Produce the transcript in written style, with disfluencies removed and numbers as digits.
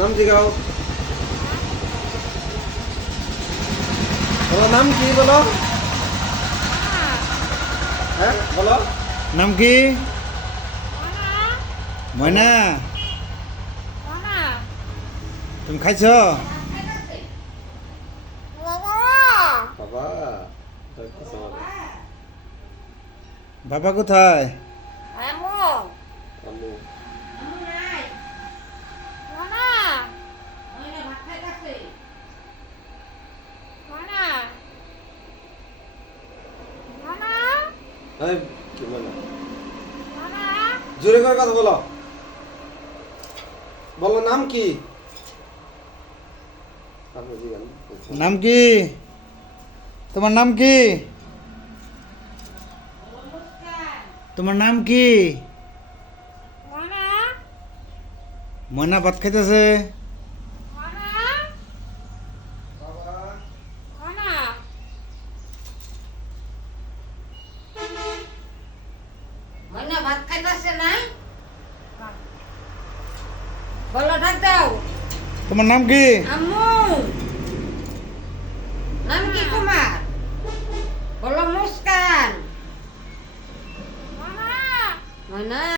নাম জিগাও। বলো নাম কি বলো? হ্যাঁ বলো। নাম কি? ময়না। তুমি খাইছ? বাবা যাইতেছে বাবা। বাবা কোথায়? আম্মু এই কি বলো? জোরে করে কথা বলো। বলো নাম কি? আপনি জিগান। নাম কি? তোমার নাম কি? তোমার নাম কি? ময়না ভাত খাইতেছে। ময়না ভাত খাইতেছে না? বলো ডাক দাও। তোমার নাম কি? আম্মু